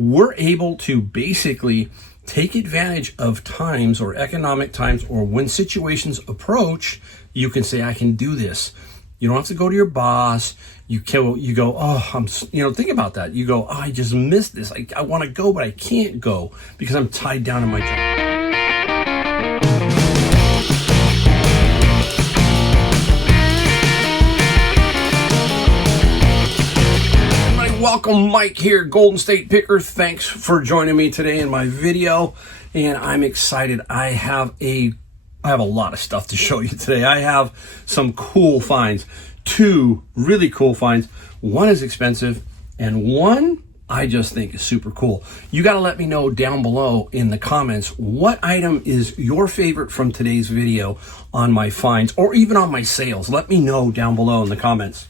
we're able to basically take advantage of times or economic times, or when situations approach, you can say, I can do this. You don't have to go to your boss. You go, oh, think about that. You go, oh, I just missed this. I want to go, but I can't go because I'm tied down in my job. Welcome, Mike here, Golden State Picker. Thanks for joining me today in my video, and I'm excited. I have a lot of stuff to show you today. I have some cool finds, two really cool finds. One is expensive, and one I just think is super cool. You got to let me know down below in the comments what item is your favorite from today's video on my finds, or even on my sales. Let me know down below in the comments.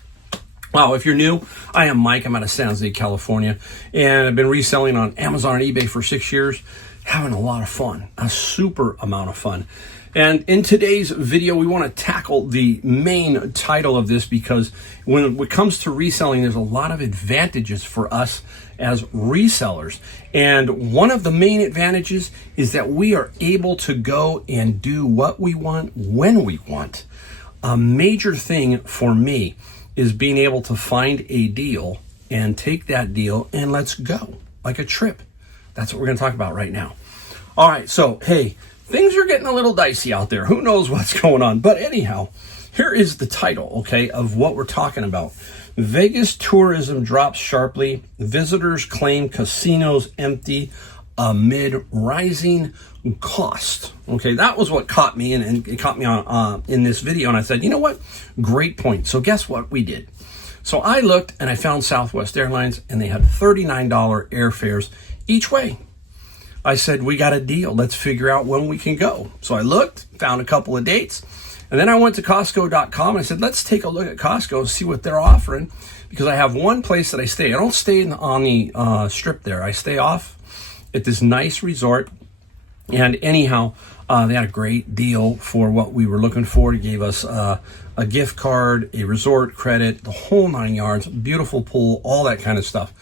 Wow, if you're new, I am Mike. I'm out of San Jose, California, and I've been reselling on Amazon and eBay for 6 years, having a lot of fun, a super amount of fun. And in today's video, we want to tackle the main title of this, because when it comes to reselling, there's a lot of advantages for us as resellers. And one of the main advantages is that we are able to go and do what we want when we want. A major thing for me is being able to find a deal and take that deal and let's go, like a trip. That's what we're going to talk about right now. All right, so hey, things are getting a little dicey out there. Who knows what's going on? But anyhow, here is the title, okay, of what we're talking about. Vegas tourism drops sharply. Visitors claim casinos empty amid rising cost. Okay, that was what caught me, and it caught me on in this video, and I said, you know what, great point. So guess what we did? So I looked and I found Southwest Airlines, and they had $39 airfares each way. I said, we got a deal. Let's figure out when we can go. So I looked, found a couple of dates, and then I went to Costco.com. I said, let's take a look at Costco, see what they're offering, because I have one place that I stay. I don't stay on the strip there. I stay off at this nice resort. And anyhow, they had a great deal for what we were looking for. It gave us a gift card, a resort credit, the whole 9 yards, beautiful pool, all that kind of stuff.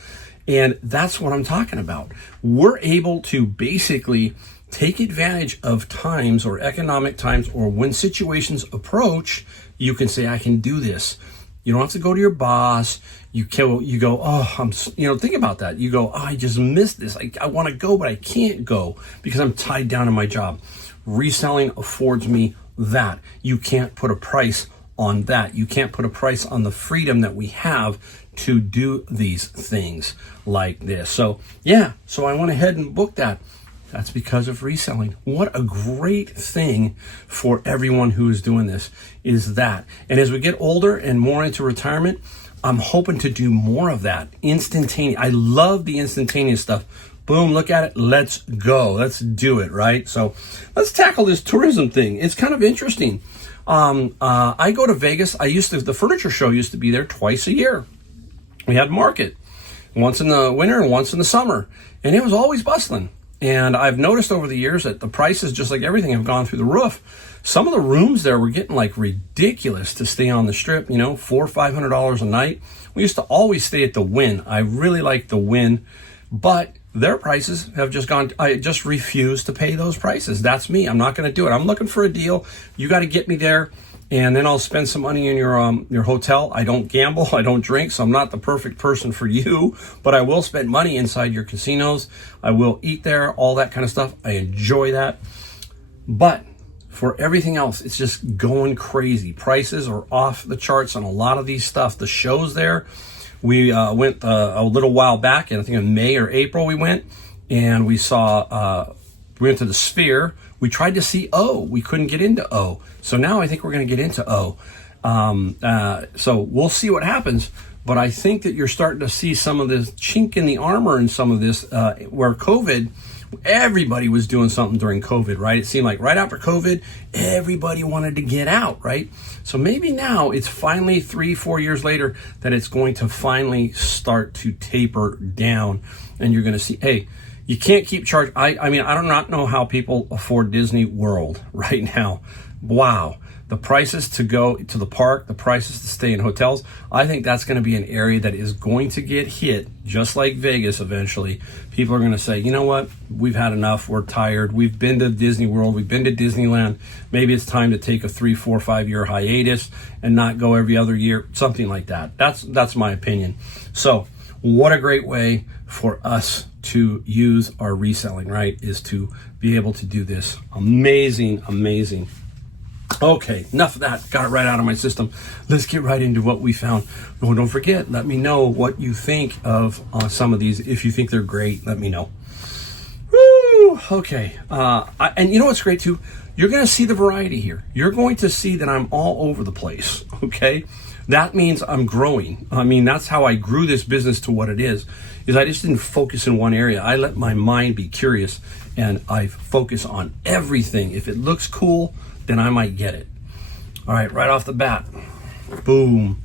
And that's what I'm talking about. We're able to basically take advantage of times or economic times, or when situations approach, you can say, I can do this. You don't have to go to your boss. You go, oh, think about that. You go, oh, I just missed this. I want to go, but I can't go because I'm tied down in my job. Reselling affords me that. You can't put a price on that. You can't put a price on the freedom that we have to do these things like this. So yeah, so I went ahead and booked that. That's because of reselling. What a great thing for everyone who is doing this is that. And as we get older and more into retirement, I'm hoping to do more of that. Instantaneous. I love the instantaneous stuff. Boom, look at it. Let's go. Let's do it, right? So let's tackle this tourism thing. It's kind of interesting. I go to Vegas. The furniture show used to be there twice a year. We had market once in the winter and once in the summer, and it was always bustling. And I've noticed over the years that the prices, just like everything, have gone through the roof. Some of the rooms there were getting like ridiculous to stay on the strip, $400 or $500 a night. We used to always stay at the Wynn. I really like the Wynn, but their prices have just gone. I just refuse to pay those prices. That's me. I'm not going to do it. I'm looking for a deal. You got to get me there, and then I'll spend some money in your hotel. I don't gamble. I don't drink, so I'm not the perfect person for you, but I will spend money inside your casinos. I will eat there, all that kind of stuff. I enjoy that. But for everything else, it's just going crazy. Prices are off the charts on a lot of these stuff. The shows there, we went a little while back, and I think in May or April we went, and we went to the Sphere. We tried to see O. We couldn't get into O. So now I think we're going to get into O. So we'll see what happens. But I think that you're starting to see some of this chink in the armor in some of this, where COVID, everybody was doing something during COVID, right? It seemed like right after COVID, everybody wanted to get out, right? So maybe now it's finally 3-4 years later that it's going to finally start to taper down. And you're going to see, hey, you can't keep charging. I mean, I do not know how people afford Disney World right now. Wow. the prices to go to the park, the prices to stay in hotels, I think that's going to be an area that is going to get hit, just like Vegas eventually. People are going to say, you know what, we've had enough, we're tired, we've been to Disney World, we've been to Disneyland, maybe it's time to take a 3, 4, 5 year hiatus and not go every other year, something like that. That's my opinion. So what a great way for us to use our reselling, right, is to be able to do this. Amazing. Okay, enough of that. Got it right out of my system. Let's get right into what we found. Oh, don't forget, let me know what you think of some of these. If you think they're great, let me know. Woo! Okay. And you know what's great too? You're going to see the variety here. You're going to see that I'm all over the place, okay? That means I'm growing. I mean, that's how I grew this business to what it is I just didn't focus in one area. I let my mind be curious, and I focus on everything. If it looks cool, then I might get it. All right, right off the bat, boom.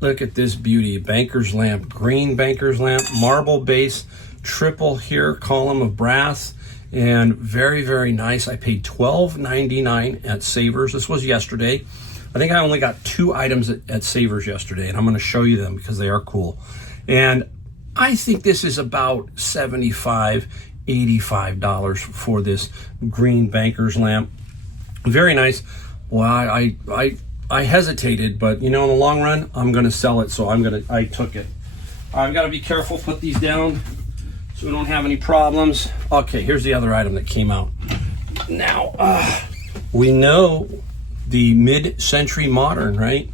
Look at this beauty. Banker's lamp, green banker's lamp, marble base, triple here, column of brass, and very, very nice. I paid $12.99 at Savers. This was yesterday. I think I only got 2 items at Savers yesterday, and I'm going to show you them because they are cool. And I think this is about $75, $85 for this green banker's lamp. Very nice. Well, I hesitated, but you know, in the long run, I'm going to sell it, so I took it. I've got to be careful, put these down so we don't have any problems. Okay, here's the other item that came out. Now, we know the mid-century modern, right?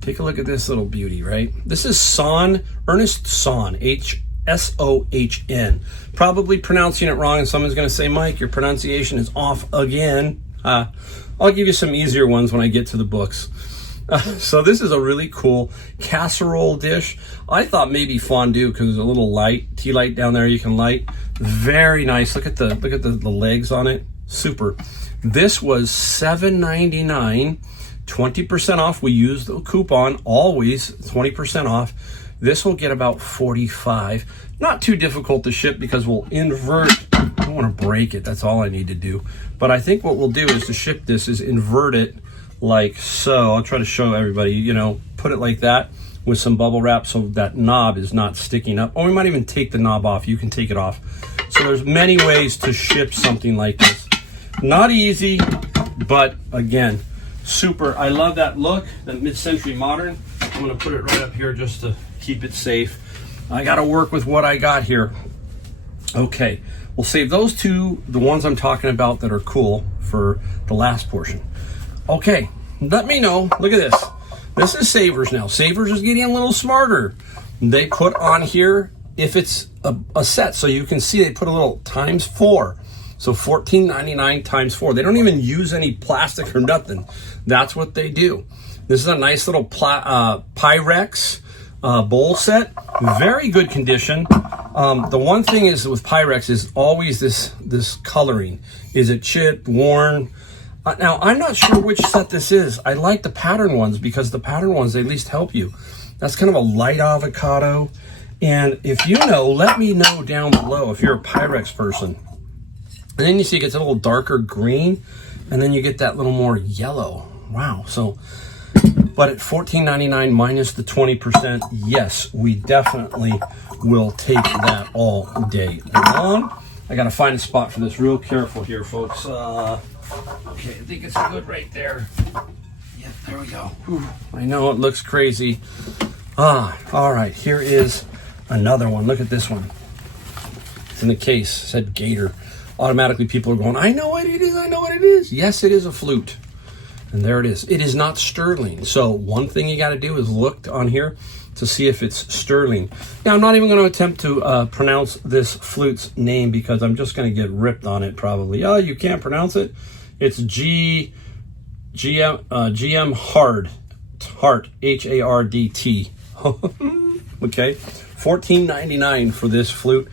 Take a look at this little beauty, right? This is Sohn, Ernest Sohn, H-S-O-H-N. Probably pronouncing it wrong, and someone's going to say, Mike, your pronunciation is off again. I'll give you some easier ones when I get to the books. So this is a really cool casserole dish. I thought maybe fondue because there's a little light, tea light down there you can light. Very nice. Look at the legs on it. Super. This was $7.99, 20% off. We use the coupon always, 20% off. This will get about $45. Not too difficult to ship because we'll invert. I don't want to break it. That's all I need to do. But I think what we'll do is to ship this is invert it like so. I'll try to show everybody, you know, put it like that with some bubble wrap so that knob is not sticking up. Or we might even take the knob off. You can take it off. So there's many ways to ship something like this. Not easy, but again, super. I love that look, that mid-century modern. I'm going to put it right up here just to keep it safe. I got to work with what I got here. Okay, we'll save those two, the ones I'm talking about that are cool, for the last portion. Okay, let me know. Look at this. This is Savers now. Savers is getting a little smarter. They put on here if it's a set, so you can see they put a little times 4. So $14.99 times 4. They don't even use any plastic or nothing. That's what they do. This is a nice little Pyrex bowl set. Very good condition. The one thing is with Pyrex is always this coloring. Is it chipped, worn? Now, I'm not sure which set this is. I like the pattern ones because the pattern ones, they at least help you. That's kind of a light avocado. And if you know, let me know down below if you're a Pyrex person. And then you see it gets a little darker green, and then you get that little more yellow. Wow. So, but at $14.99 minus the 20%, yes, we definitely will take that all day long. I got to find a spot for this. Real careful here, folks. Okay, I think it's good right there. Yeah, there we go. Whew. I know it looks crazy. All right. Here is another one. Look at this one. It's in the case. It said Gator. Automatically people are going, I know what it is, I know what it is. Yes, it is a flute. And there it is. It is not sterling. So one thing you got to do is look on here to see if it's sterling. Now, I'm not even going to attempt to pronounce this flute's name because I'm just going to get ripped on it probably. Oh, you can't pronounce it? It's GM Hart, H-A-R-D-T. Okay, $14.99 for this flute.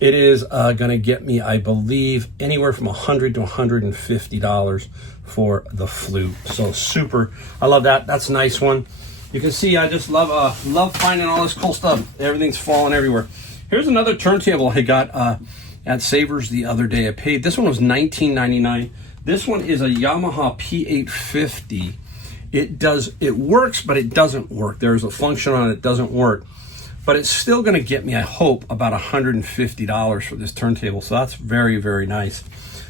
It is going to get me, I believe, anywhere from $100 to $150 for the flute. So super. I love that. That's a nice one. You can see I just love finding all this cool stuff. Everything's falling everywhere. Here's another turntable I got at Savers the other day. I paid, this one was $19.99. This one is a Yamaha P850. it works, but it doesn't work. There's a function on it that doesn't work. But it's still going to get me, I hope, about $150 for this turntable. So that's very, very nice.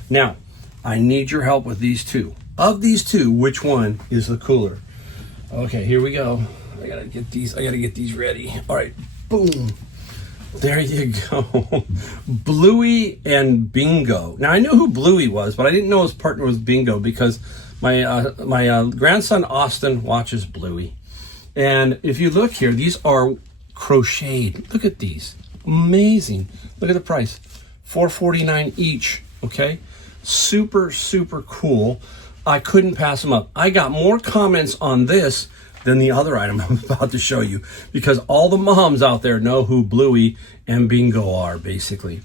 Now, I need your help with these two. Of these two, which one is the cooler? Okay, here we go. I gotta get these ready. All right, boom. There you go. Bluey and Bingo. Now, I knew who Bluey was, but I didn't know his partner was Bingo because my grandson Austin watches Bluey. And if you look here, these are crocheted. Look at these. Amazing. Look at the price. $4.49 each. Okay. Super, super cool. I couldn't pass them up. I got more comments on this than the other item I'm about to show you because all the moms out there know who Bluey and Bingo are, basically.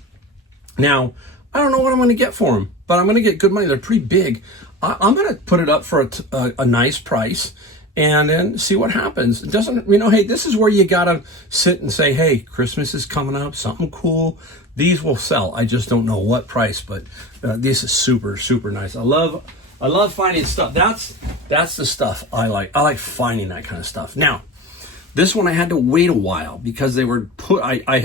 Now, I don't know what I'm going to get for them, but I'm going to get good money. They're pretty big. I'm going to put it up for a nice price and then see what happens. It doesn't, hey, this is where you got to sit and say, hey, Christmas is coming up, something cool. These will sell. I just don't know what price, but this is super, super nice. I love finding stuff. That's the stuff I like. I like finding that kind of stuff. Now, this one I had to wait a while because they were I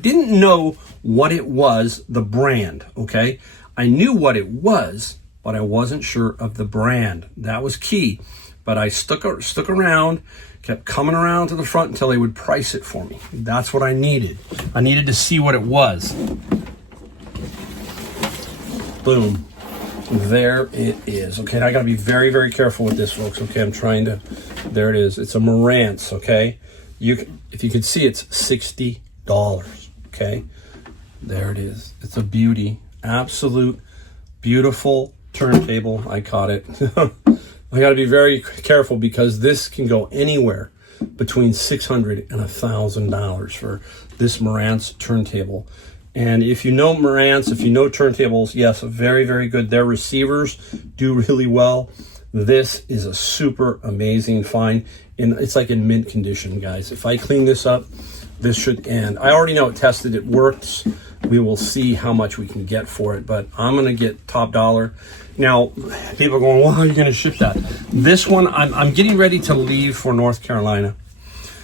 didn't know what it was, the brand, okay? I knew what it was, but I wasn't sure of the brand. That was key. But I stuck around, kept coming around to the front until they would price it for me. That's what I needed. I needed to see what it was. Boom. There it is. Okay, now I got to be very, very careful with this, folks. Okay, I'm trying to. There it is. It's a Marantz. Okay, if you can see, it's $60. Okay, there it is. It's a beauty, absolute beautiful turntable. I caught it. I got to be very careful because this can go anywhere between $600 and $1,000 for this Marantz turntable. And if you know Marantz, if you know turntables, yes, very, very good. Their receivers do really well. This is a super amazing find. And it's like in mint condition, guys. If I clean this up, this should end. I already know it tested, it works. We will see how much we can get for it, but I'm going to get top dollar. Now, people are going, well, how are you going to ship that? This one, I'm getting ready to leave for North Carolina.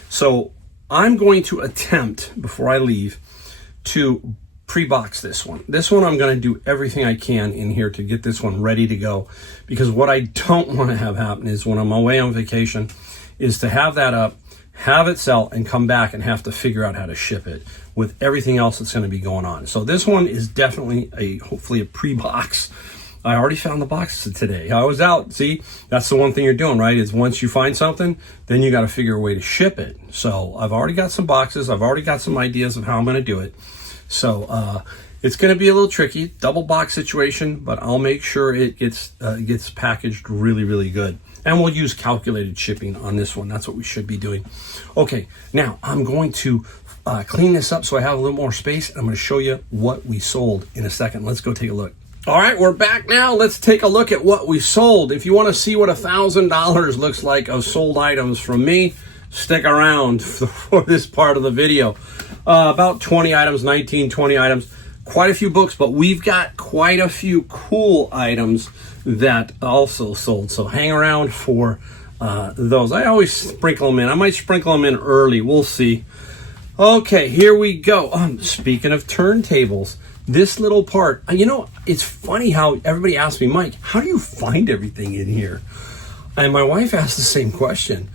So I'm going to attempt, before I leave, to pre-box this one. This one, I'm going to do everything I can in here to get this one ready to go. Because what I don't want to have happen is when I'm away on vacation, is to have that up, have it sell, and come back and have to figure out how to ship it with everything else that's going to be going on. So this one is definitely hopefully a pre-box. I already found the boxes today. I was out. See, that's the one thing you're doing, right? Is once you find something, then you got to figure a way to ship it. So I've already got some boxes. I've already got some ideas of how I'm going to do it. So it's going to be a little tricky, double box situation, but I'll make sure it gets packaged really, really good. And we'll use calculated shipping on this one. That's what we should be doing. Okay, now I'm going to clean this up so I have a little more space. I'm going to show you what we sold in a second. Let's go take a look. All right, we're back now. Let's take a look at what we sold. If you want to see what $1,000 looks like of sold items from me, stick around for this part of the video. About 20 items, 19, 20 items, quite a few books, but we've got quite a few cool items that also sold. So hang around for those. I always sprinkle them in. I might sprinkle them in early. We'll see. Okay, here we go. Speaking of turntables, this little part, it's funny how everybody asks me, Mike, how do you find everything in here? And my wife asked the same question.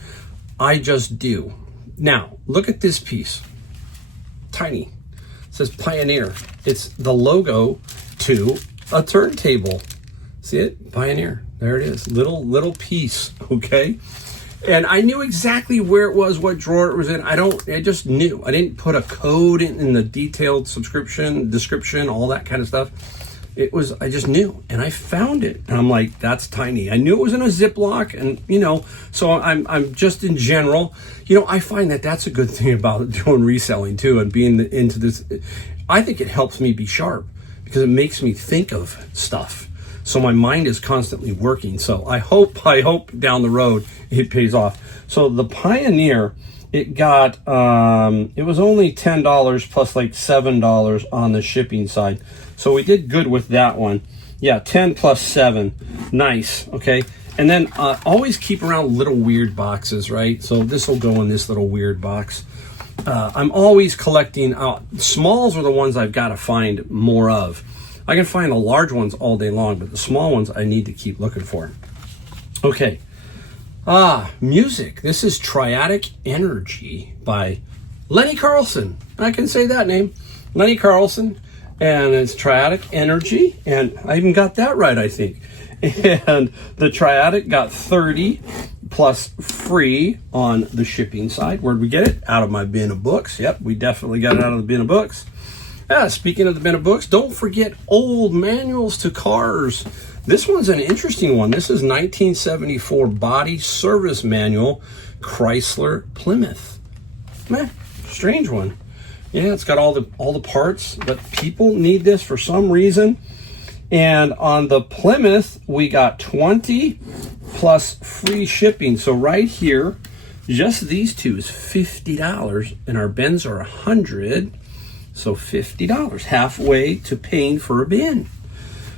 I just do. Now, look at this piece. Tiny. It says Pioneer. It's the logo to a turntable. See it? Pioneer. There it is. Little piece, okay? And I knew exactly where it was, what drawer it was in. I just knew. I didn't put a code in the detailed description, all that kind of stuff. I just knew, and I found it. And I'm like, that's tiny. I knew it was in a Ziploc, and so I'm just in general, I find that that's a good thing about doing reselling too, and being into this. I think it helps me be sharp because it makes me think of stuff. So my mind is constantly working. So I hope down the road it pays off. So the Pioneer, it got, it was only $10 plus like $7 on the shipping side. So we did good with that one. Yeah, 10 plus 7. Nice, okay? And then always keep around little weird boxes, right? So this will go in this little weird box. I'm always collecting, smalls are the ones I've got to find more of. I can find the large ones all day long, but the small ones I need to keep looking for. Okay. Music. This is Triadic Energy by Lenny Carlson. I can say that name. Lenny Carlson. And it's Triadic Energy. And I even got that right, I think. And the Triadic got 30 plus free on the shipping side. Where'd we get it? Out of my bin of books. Yep, we definitely got it out of the bin of books. Speaking of the bin of books, don't forget old manuals to cars. This one's an interesting one. This is 1974 body service manual, Chrysler Plymouth. Strange one. Yeah, it's got all the parts, but people need this for some reason. And on the Plymouth, we got 20 plus free shipping. So right here, just these two is $50, and our bins are $100. So $50, halfway to paying for a bin.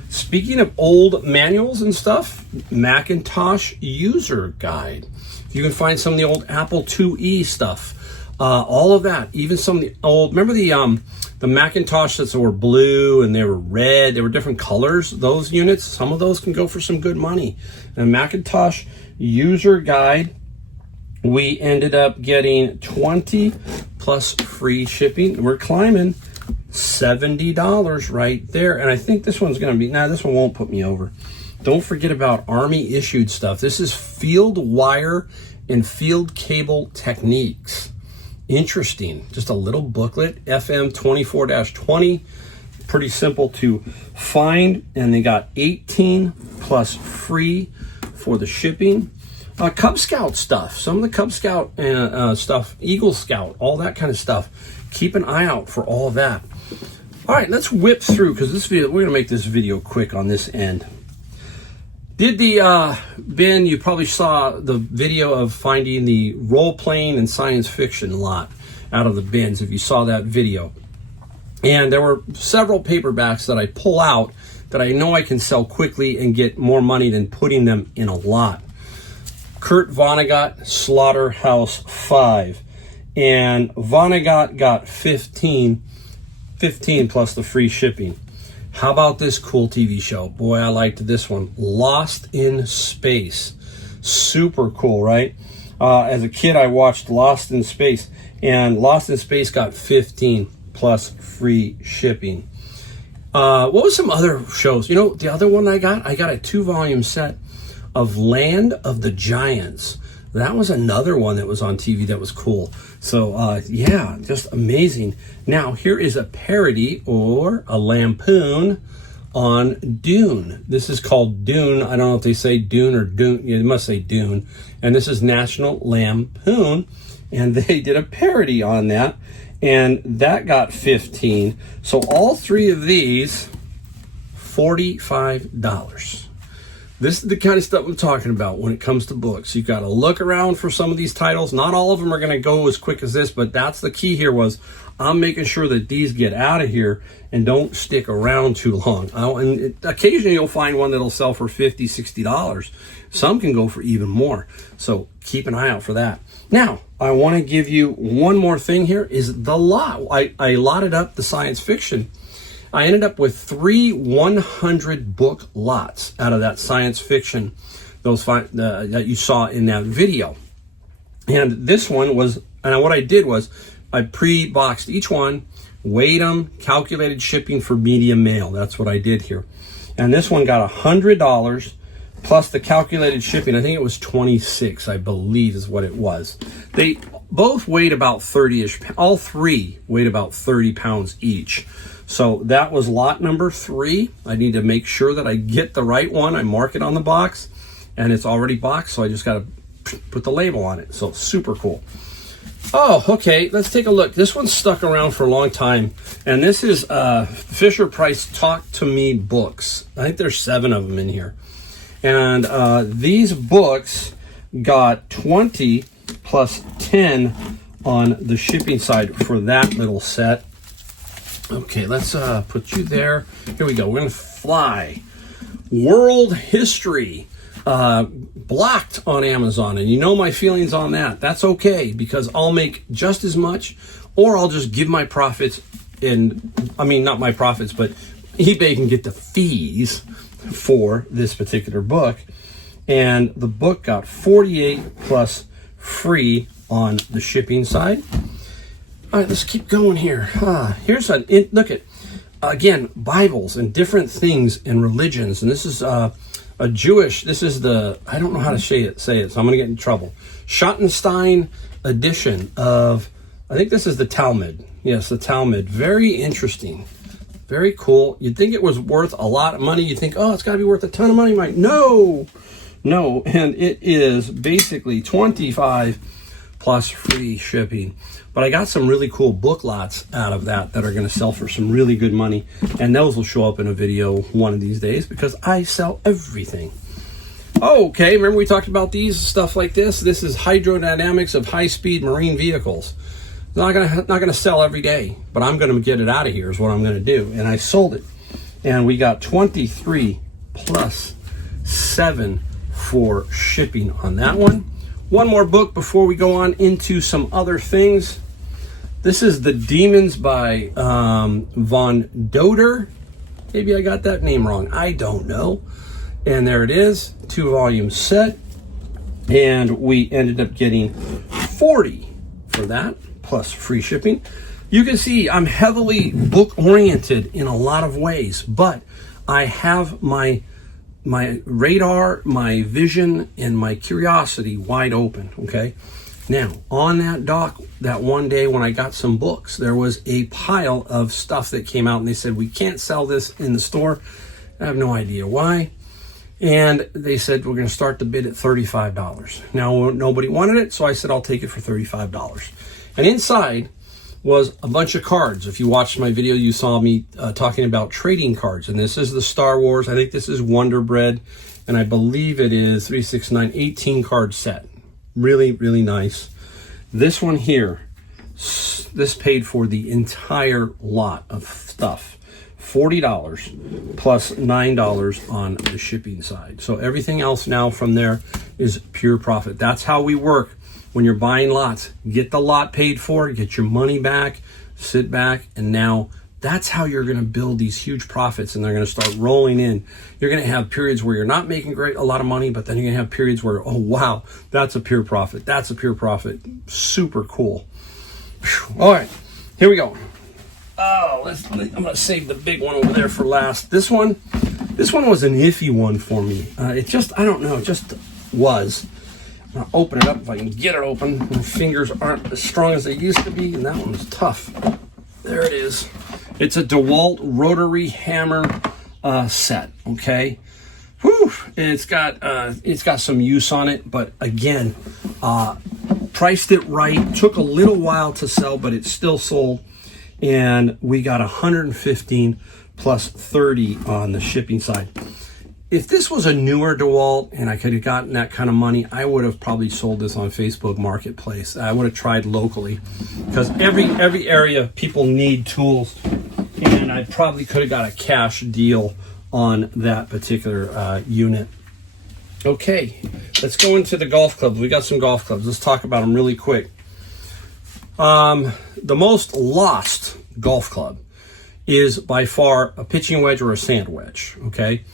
Speaking of old manuals and stuff, Macintosh user guide. You can find some of the old Apple IIe stuff. All of that, even some of the old, remember the Macintosh that were blue and they were red, they were different colors, those units, some of those can go for some good money. And Macintosh user guide, we ended up getting 20 plus free shipping. We're climbing $70 right there. And I think this one's going to be, this one won't put me over. Don't forget about Army issued stuff. This is field wire and field cable techniques. Interesting. Just a little booklet, FM 24-20. Pretty simple to find. And they got 18 plus free for the shipping. Cub Scout stuff. Some of the Cub Scout stuff, Eagle Scout, all that kind of stuff. Keep an eye out for all of that. All right, let's whip through, because this video, we're going to make this video quick on this end. Did the bin, you probably saw the video of finding the role-playing and science fiction lot out of the bins, if you saw that video. And there were several paperbacks that I pull out that I know I can sell quickly and get more money than putting them in a lot. Kurt Vonnegut, Slaughterhouse 5. And Vonnegut got 15 plus the free shipping. How about this cool TV show? Boy, I liked this one. Lost in Space. Super cool, right? As a kid, I watched Lost in Space, and Lost in Space got 15 plus free shipping. What was some other shows? You know, the other one I got a 2-volume set of Land of the Giants. That was another one that was on TV that was cool. So, yeah, just amazing. Now, here is a parody or a lampoon on Dune. This is called Dune. I don't know if they say Dune or Dune. Yeah, they must say Dune. And this is National Lampoon. And they did a parody on that. And that got 15. So all three of these, $45. This is the kind of stuff I'm talking about when it comes to books. You've got to look around for some of these titles. Not all of them are going to go as quick as this, but that's the key here was I'm making sure that these get out of here and don't stick around too long. And occasionally you'll find one that'll sell for $50, $60. Some can go for even more. So keep an eye out for that. Now, I want to give you one more thing here is the lot. I lotted up the science fiction. I ended up with 3 100-book lots out of that science fiction, that you saw in that video. And this one was, and what I did was I pre-boxed each one, weighed them, calculated shipping for medium mail. That's what I did here. And this one got $100 plus the calculated shipping. I think it was 26, I believe is what it was. They both weighed about 30-ish. All three weighed about 30 pounds each. So that was lot number 3. I need to make sure that I get the right one. I mark it on the box, and it's already boxed, so I just got to put the label on it. So super cool. Oh, okay, let's take a look. This one's stuck around for a long time, and this is Fisher Price Talk to Me books. I think there's 7 of them in here. And these books got 20 plus 10 on the shipping side for that little set. Okay, let's put you there. Here we go. We're going to fly. World history. blocked on Amazon, and you know my feelings on that. That's okay, because I'll make just as much, or I'll just give my profits, and I mean, not my profits, but eBay can get the fees for this particular book. And the book got 48 plus free on the shipping side. All right, let's keep going here. Here's look at, again, Bibles and different things and religions. And this is a Jewish, this is the, I don't know how to say it, so I'm going to get in trouble. Schottenstein edition of, I think this is the Talmud. Yes, the Talmud. Very interesting. Very cool. You'd think it was worth a lot of money. You'd think, oh, it's got to be worth a ton of money. Mike. No. And it is basically 25 plus free shipping. But I got some really cool book lots out of that are going to sell for some really good money. And those will show up in a video one of these days, because I sell everything. Okay, remember we talked about these, stuff like this? This is hydrodynamics of high-speed marine vehicles. Not gonna sell every day, but I'm gonna get it out of here is what I'm gonna do. And I sold it. And we got 23 plus 7 for shipping on that one. One more book before we go on into some other things. This is The Demons by von Doder. Maybe I got that name wrong. I don't know. And there it is, 2-volume set. And we ended up getting 40 for that, plus free shipping. You can see I'm heavily book oriented in a lot of ways, but I have my radar, my vision, and my curiosity wide open, okay? Now, on that dock, that one day when I got some books, there was a pile of stuff that came out, and they said, we can't sell this in the store. I have no idea why. And they said, we're going to start the bid at $35. Now, nobody wanted it, so I said, I'll take it for $35. And inside was a bunch of cards. If you watched my video, you saw me talking about trading cards. And this is the Star Wars. I think this is Wonder Bread. And I believe it is 3, 6, 9, 18 card set. Really, really nice. This one here, this paid for the entire lot of stuff. $40 plus $9 on the shipping side. So everything else now from there is pure profit. That's how we work when you're buying lots. Get the lot paid for, get your money back, sit back, and now that's how you're going to build these huge profits, and they're going to start rolling in. You're going to have periods where you're not making a lot of money, but then you're going to have periods where, oh wow, that's a pure profit. That's a pure profit. Super cool. Whew. All right, here we go. Oh, I'm going to save the big one over there for last. This one was an iffy one for me. It just, I don't know, it just was. I'm going to open it up if I can get it open. My fingers aren't as strong as they used to be, and that one was tough. There it is. It's a DeWalt rotary hammer set, okay? Whew, it's got some use on it, but again, priced it right. Took a little while to sell, but it still sold. And we got 115 plus 30 on the shipping side. If this was a newer DeWalt and I could have gotten that kind of money, I would have probably sold this on Facebook Marketplace. I would have tried locally, because every area people need tools, and I probably could have got a cash deal on that particular unit. Okay, let's go into the golf clubs. We got some golf clubs. Let's talk about them really quick. The most lost golf club is by far a pitching wedge or a sand wedge, okay?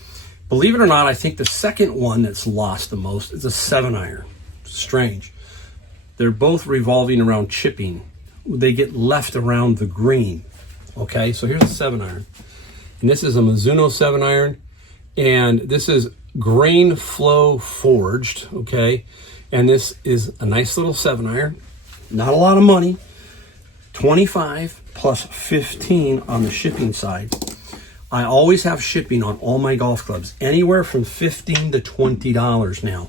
Believe it or not, I think the second one that's lost the most is a 7-iron. Strange. They're both revolving around chipping. They get left around the green, okay? So here's a 7-iron. And this is a Mizuno 7-iron. And this is grain flow forged, okay? And this is a nice little 7-iron. Not a lot of money. 25 plus 15 on the shipping side. I always have shipping on all my golf clubs, anywhere from $15 to $20 now.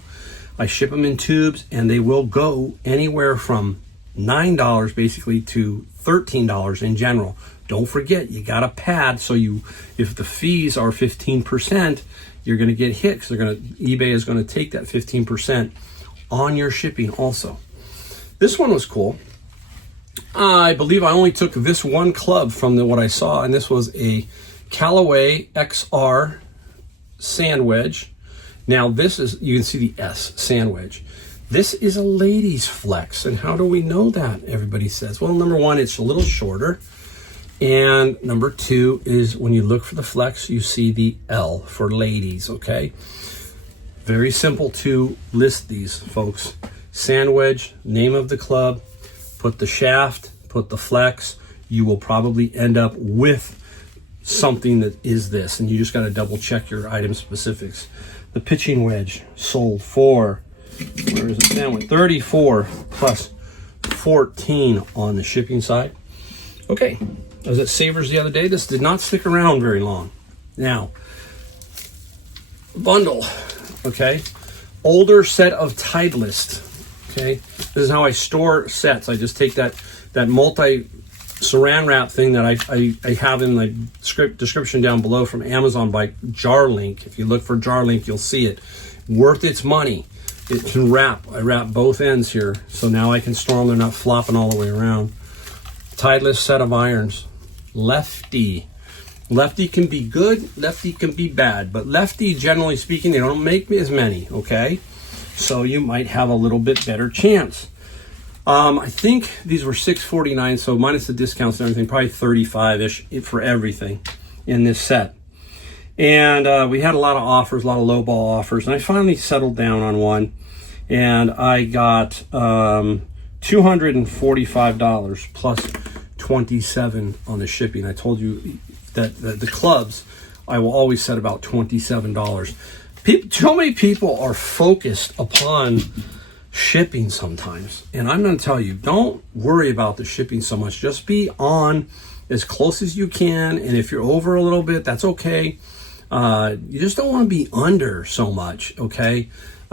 I ship them in tubes, and they will go anywhere from $9 basically to $13 in general. Don't forget, you got a pad, so if the fees are 15%, you're going to get hit, because eBay is going to take that 15% on your shipping also. This one was cool. I believe I only took this one club from what I saw, and this was a Callaway XR sand wedge, Now this is, you can see the S, sandwich. This is a ladies flex. And how do we know that? Everybody says, well, number one, it's a little shorter. And number two is when you look for the flex, you see the L for ladies, okay? Very simple to list these, folks. Sandwich, name of the club, put the shaft, put the flex. You will probably end up with something that is this, and you just got to double check your item specifics. The pitching wedge sold for, where is it, sandwich? 34 plus 14 on the shipping side. Okay, I was at Savers the other day. This did not stick around very long. Now, bundle, okay, older set of Titleist. Okay, this is how I store sets. I just take that multi saran wrap thing that I have in the description down below from Amazon by Jar Link. If you look for Jar Link, you'll see it. Worth its money. It can wrap. I wrap both ends here, so now I can store them. They're not flopping all the way around. Titleist set of irons. Lefty. Lefty can be good, lefty can be bad, but lefty, generally speaking, they don't make as many, okay? So you might have a little bit better chance. I think these were $6.49, so minus the discounts and everything, probably $35-ish for everything in this set. And we had a lot of offers, a lot of lowball offers, and I finally settled down on one, and I got $245 plus $27 on the shipping. I told you that the clubs, I will always set about $27. So many people are focused upon shipping sometimes, and I'm going to tell you, don't worry about the shipping so much. Just be on as close as you can, and if you're over a little bit, that's okay. You just don't want to be under so much, okay?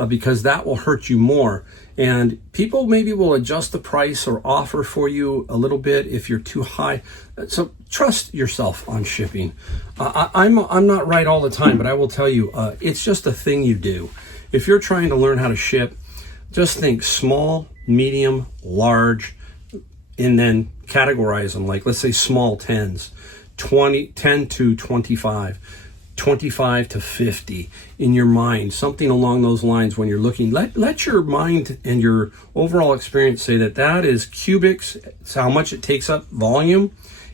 Because that will hurt you more. And people maybe will adjust the price or offer for you a little bit if you're too high. So trust yourself on shipping. I'm not right all the time, but I will tell you, it's just a thing you do. If you're trying to learn how to ship, just think small, medium, large, and then categorize them. Like, let's say small 10s, 10 to 25. 25 to 50 in your mind, something along those lines. When you're looking, let your mind and your overall experience say that is cubics. It's how much it takes up, volume,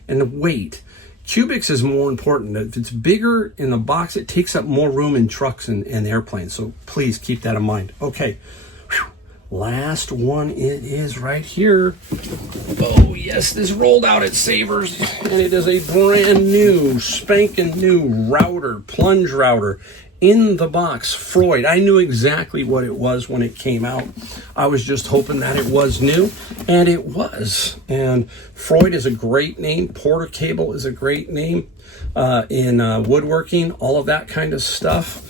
and the weight. Cubics is more important. If it's bigger in the box, it takes up more room in trucks and airplanes. So please keep that in mind. Okay. Whew. Last one, it is right here. Oh yes, this rolled out at Savers, and it is a brand new, spanking new router, plunge router in the box. Freud. I knew exactly what it was when it came out. I was just hoping that it was new, and it was. And Freud is a great name. Porter Cable is a great name in woodworking, all of that kind of stuff.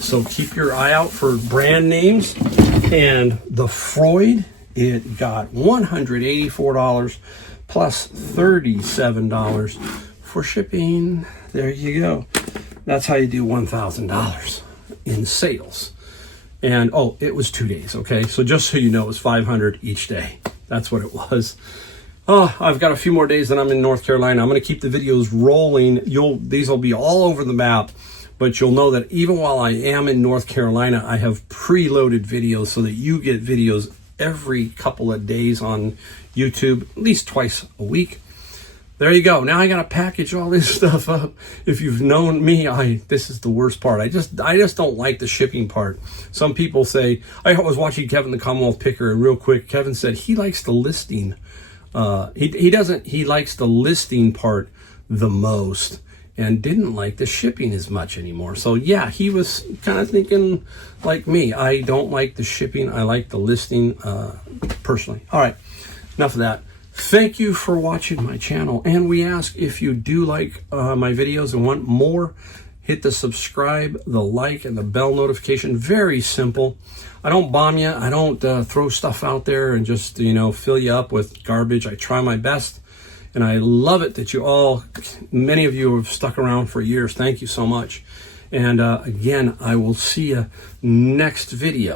So keep your eye out for brand names. And the Freud, it got $184 plus $37 for shipping. There you go. That's how you do $1,000 in sales. And oh, it was 2 days, okay? So just so you know, it was $500 each day. That's what it was. Oh, I've got a few more days and I'm in North Carolina. I'm going to keep the videos rolling. These will be all over the map. But you'll know that even while I am in North Carolina, I have preloaded videos so that you get videos every couple of days on YouTube, at least twice a week. There you go. Now I got to package all this stuff up. If you've known me, this is the worst part. I just don't like the shipping part. Some people say, I was watching Kevin the Commonwealth Picker, and real quick, Kevin said he likes the listing. He likes the listing part the most, and didn't like the shipping as much anymore. So yeah, he was kind of thinking like me. I don't like the shipping. I like the listing personally. All right, enough of that. Thank you for watching my channel. And we ask, if you do like my videos and want more, hit the subscribe, the like, and the bell notification. Very simple. I don't bomb you. I don't throw stuff out there and just, fill you up with garbage. I try my best. And I love it that many of you have stuck around for years. Thank you so much. And again, I will see you next video.